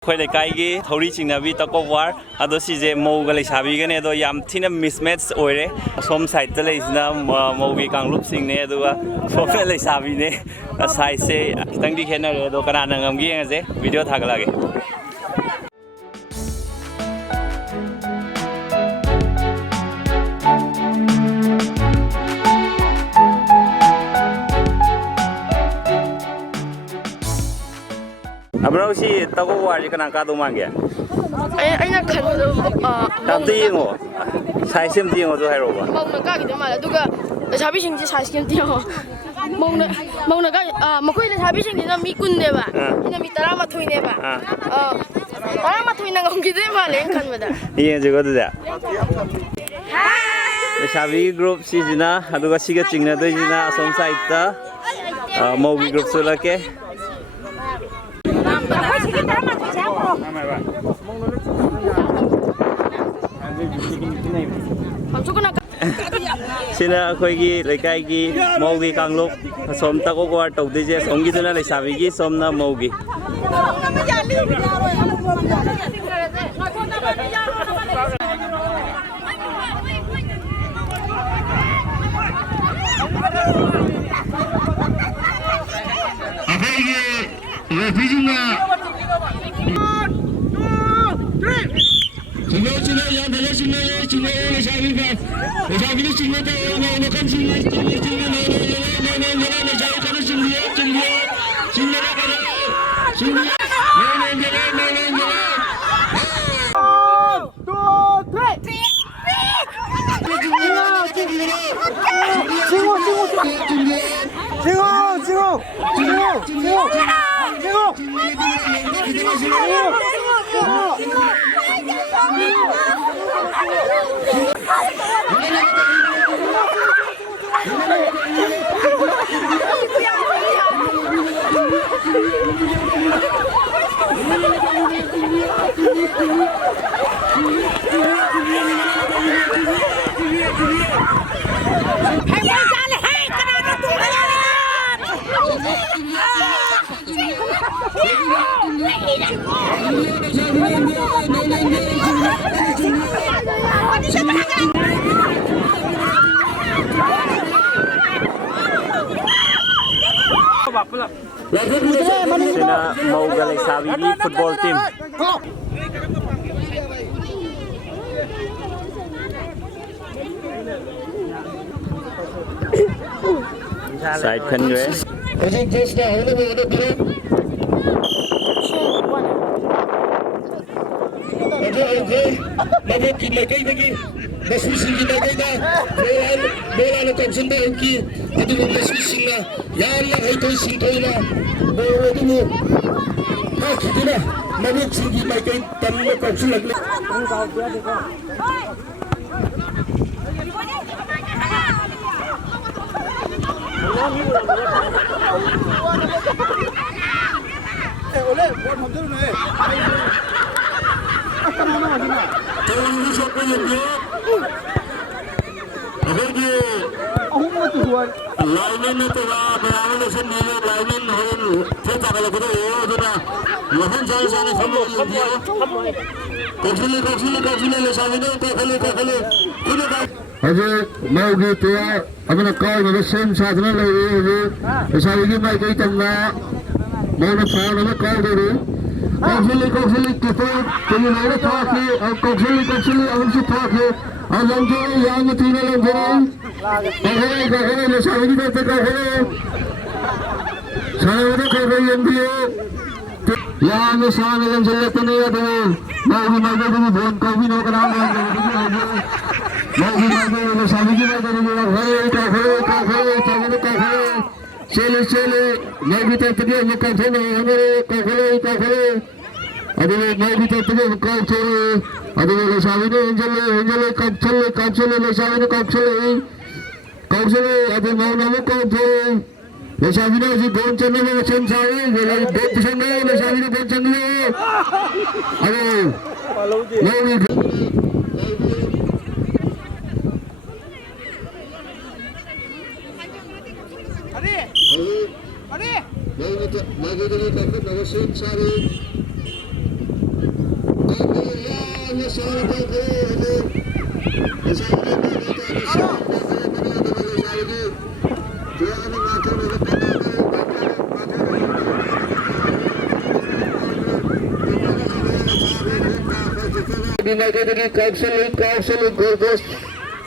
अखोई लेकाई थौरी चिंगनाबी तको वार अदो सिजे मौगा लेसाबीगने अदो याम थिना मिसमैच ओइरे सोम साइड त लेसिना मौगी कांगलुप सिंगने अदुगा सोम लेसाबीने साइड से खितंगी खेनरे अदो कनाना ngamगी यंगसे video थागलागे Abang si tahu war jika nak kado mangga. Ayah kan Tapi yengo, saya sim yengo tu hero ba. mau nak kita malah tu ke, sahaja sing saya sim tiang. mau nak makoi sahaja sing kita mikun deh ba, kita mitara matui deh ba. Tara matui nang kita malah kan benda. Iya juga tu dah. Sahaja group si jina, aduh kasih ke cingna tu jina som side ta, mau group sulah ke. Sina khoi gi lekai gi maugi kangluk som ta ko war tok de je som gi tuna le sabi gi som na maugi Sina mau galai sabi di football team. Side pen gue. mau gitu ya, apa nak kau nak sen saat mana lagi, saya ini mai kau tengah, mau nak saya nak kau dulu, kau sili kita, kau nak thak ni, kau sili awak si thak ni, awak tu yang tu ni lang kau saya ini kita kau saya ini kau yang dia, yang saya yang jelas tu ni ada, mau tu bukan kau ni nak kenal चले मैं भी तो तभी मुकाम से नहीं हमारे काफले अभी मैं भी तो तभी मुकाम से अभी वो शादी ने इंजले कब चले ले शादी ने कब चले अभी मैं नाम कब चले ले शादी ने जी गोंद चलने में चंद सारे ले दो पसंद है ले शादी ने गोंद चलने अरे मैं भी Lagi tu takut nak sen cari Binagay kausali gorgos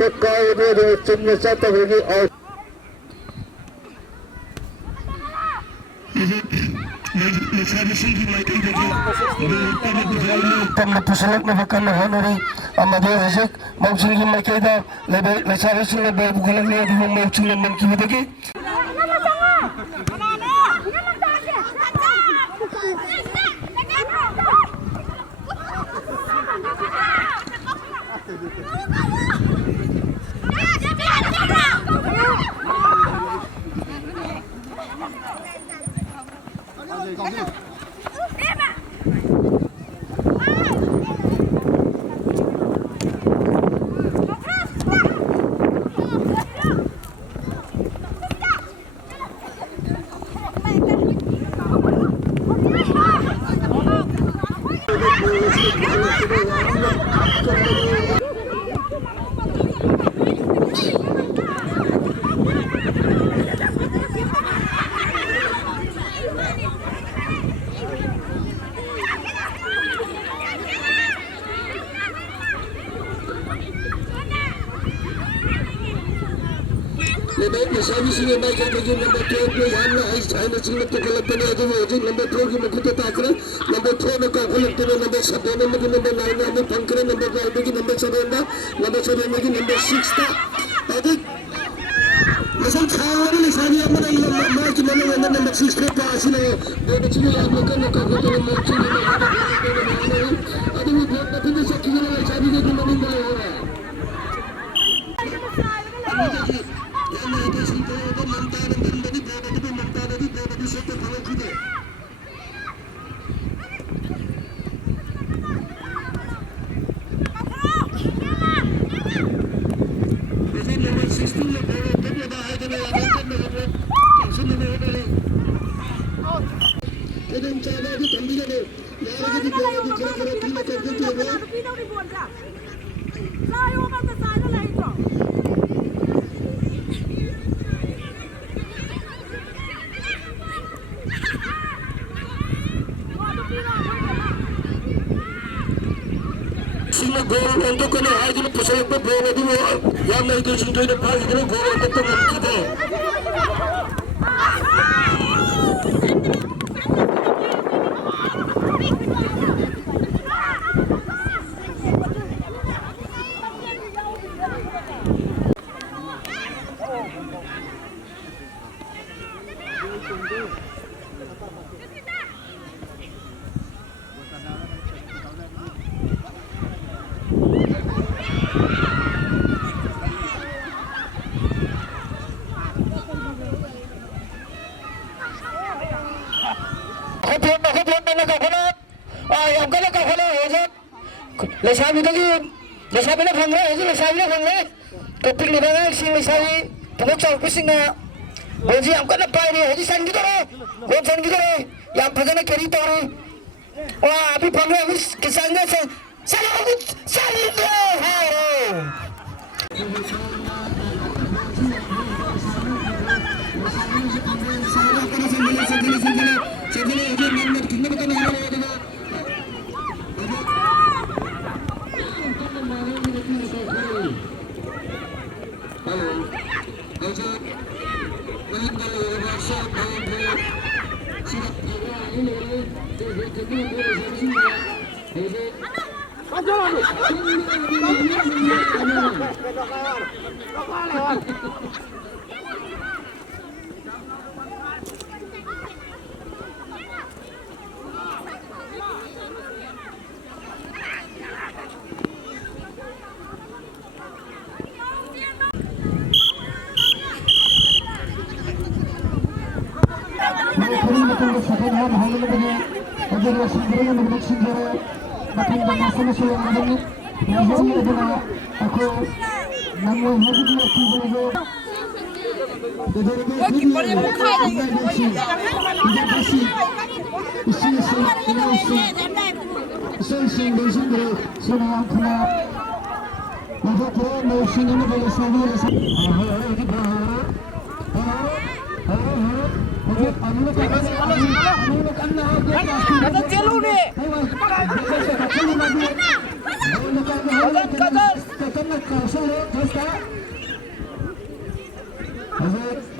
tekau dia cumna satu lagi out. Tamna pusalak na bakan na honori amade hajak mausungi maikeda lebe lesari sunna babu kalang ne di mausungi man ki bedege Sabi may kaya yung number 12 na yan na ay sinag to kalagtan na ito number 12 yung magkuta takra number 12 na kakulagtan na number 7 na maging number 9 na may pangkara number 9 maging number 7 na number 7 maging number 6 na adik masang kawa rin sabi ako na ilang march na naman na number 6 na kasi na dapat sila yung magka nakakuta ng march na adik may block na pinag sa kina na sabi na gumanin na ora goal untuk kena hari ini pesaing berbola dulu yang itu sudah ada hari ini goal untuk kita Lesabi na phang le lesabi na phang le topic ni bang sing lesabi tunggu chau pusing na boji am kana pai ni hoji san gitu re yang phagana keri to re wah abhi phang le abhi kisan ne sali de hai ꯏꯁꯩꯁꯤꯡ ꯂꯩꯁꯤꯟꯗ꯭ꯔꯦ ꯁꯤꯅ ꯌꯥꯝ ꯊꯨꯅ ꯂꯧꯊꯣꯛꯈ꯭ꯔꯦ ꯃꯧꯁꯤꯡ ꯑꯃꯗꯤ ꯂꯩꯁꯥꯕꯤ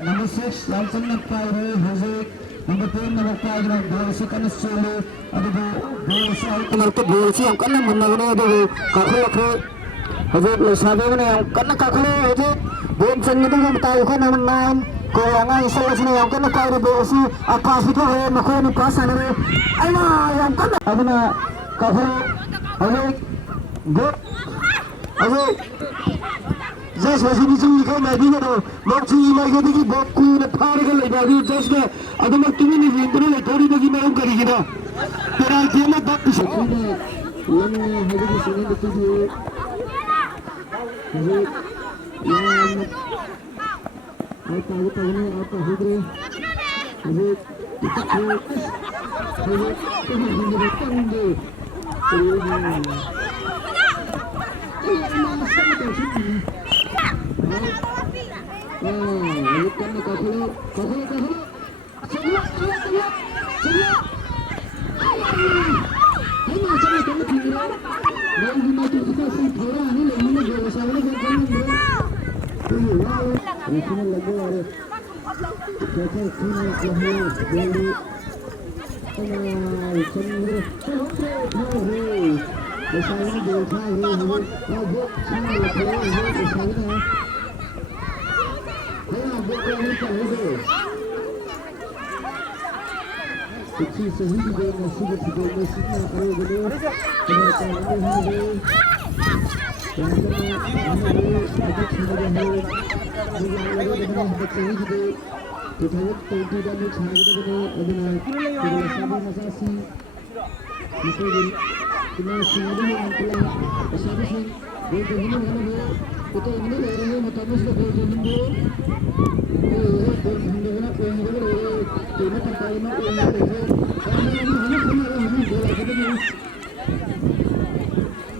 Number 6 yang kena pairi Hazik number 10 number 5 yang berisi kena sulu ada berisi kena tu berisi yang kena menang ada kakak Hazik lesabi mana yang kena kakak Hazik bensin itu yang tahu kan nama kau yang salah sini yang kena pairi berisi apa sih tu macam ni pasan ni ayah yang kena apa na kakak Hazik good Hazik Just as we see come at the not see like the Baku the particle like just the other activity in the Tori the Gimau Karigina. But I came up back to say,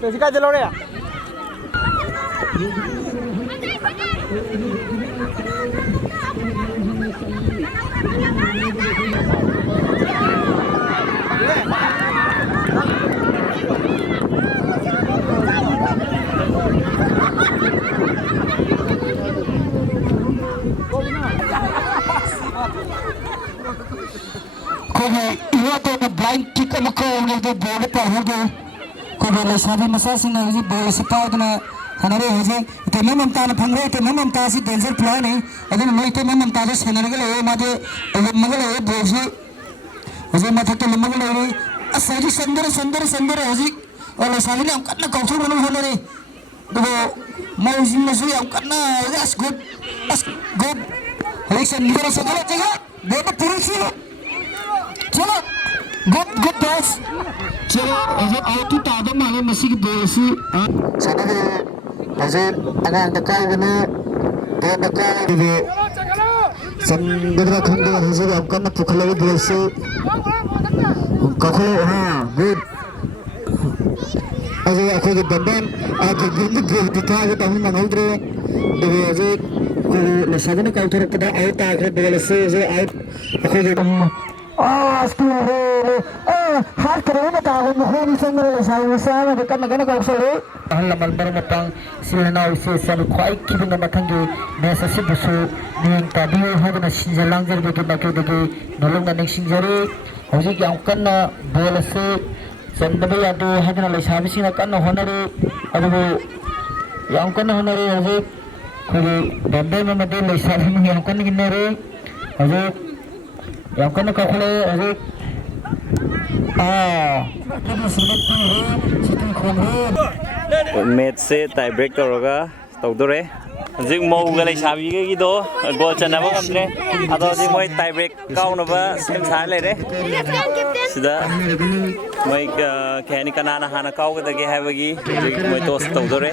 Jessica Delorea. blind kick and call the border power. Kobela Sabi Masasing is a boy support na Hanare Hose, the Mamantana Pangre, the Mamantasi, Denzel Plani, and then Mate Mamantas, Hanare, Mother, and the Mugale, Bozi, as a matter to the Mugale, a Sadi Sandra, Hazi, or a Salina, Katna Kotu, Hanare, the Mouse Museum, Katna, that's good, Alexander Sakala, they are Purusi. Good toss. Chalo, as I to Tada Mala Masik Bosi, Saturday, as it, and then the Kavana, then the Kavi, some good Kanda, who's a Kana Pukala Bosi, Kakao, good. As I could the Bandan, I could give the target of him and Andre, the way the Southern counter to the outside, the says I hal kerana tahu mungkin sendiri saya dekat negara kau selalu. Hal lamal bermatang silana usia selalu kuai kiri nama tanggi biasa si busu ni tadi hada nasi jalan jadi bagi nolong dan nasi jari. Hari yang kena bola se sendiri ada hada nasi habis ini kena honari ada yang kena honari hari kuri benda mana dia nasi habis yang kena ginari hari yang kena kau hari match से tie break तौरगा तौदोरे हजिक मौगा लेसाबी दो गोल चनबा गमद्रे अदो हजिक मोय tie break काउनबा same सार लेरे सिदा मोय खेनि कनाना हाना काउगदगे हाबगी हजिक मोय toss तौदोरे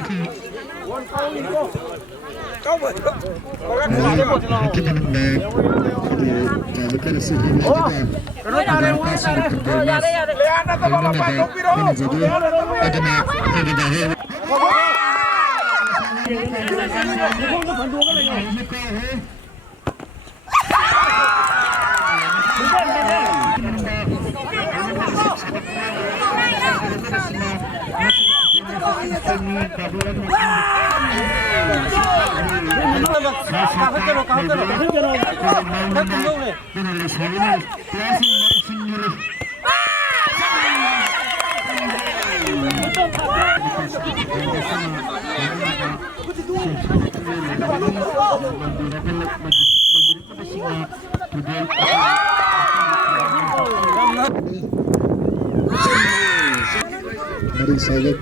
Mari sahabat,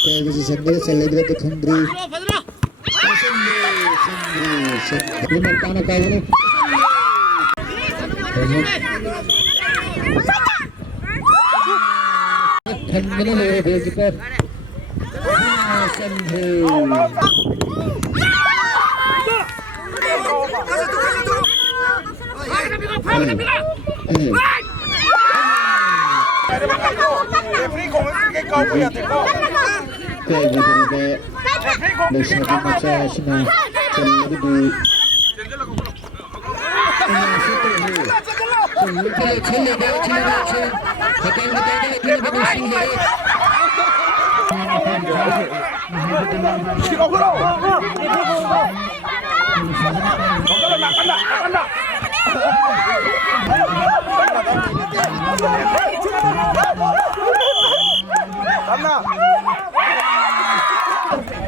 kaya sambil selalu Khandri. Lima tanah kau ni. Khandri le begitu.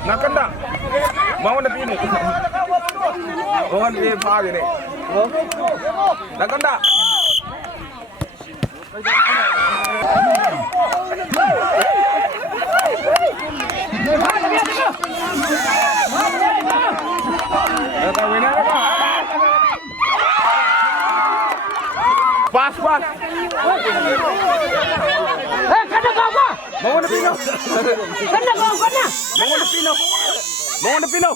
Nakanda, mau na pini. Mau na pini pa gini. Nakanda. Pas. Kada kau apa? Mau na pino. Kada kau kada. Mau na pino.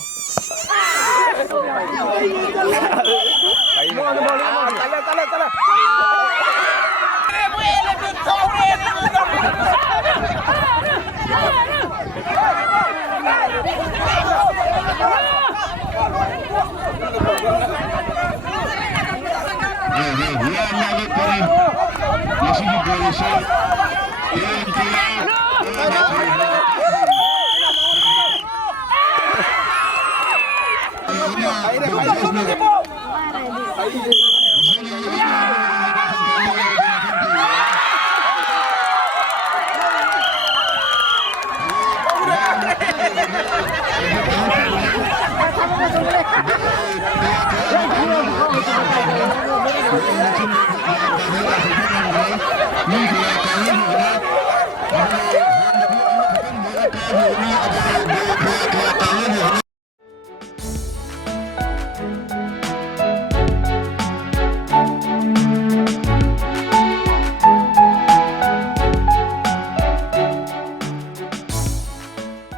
Tala. Ayo.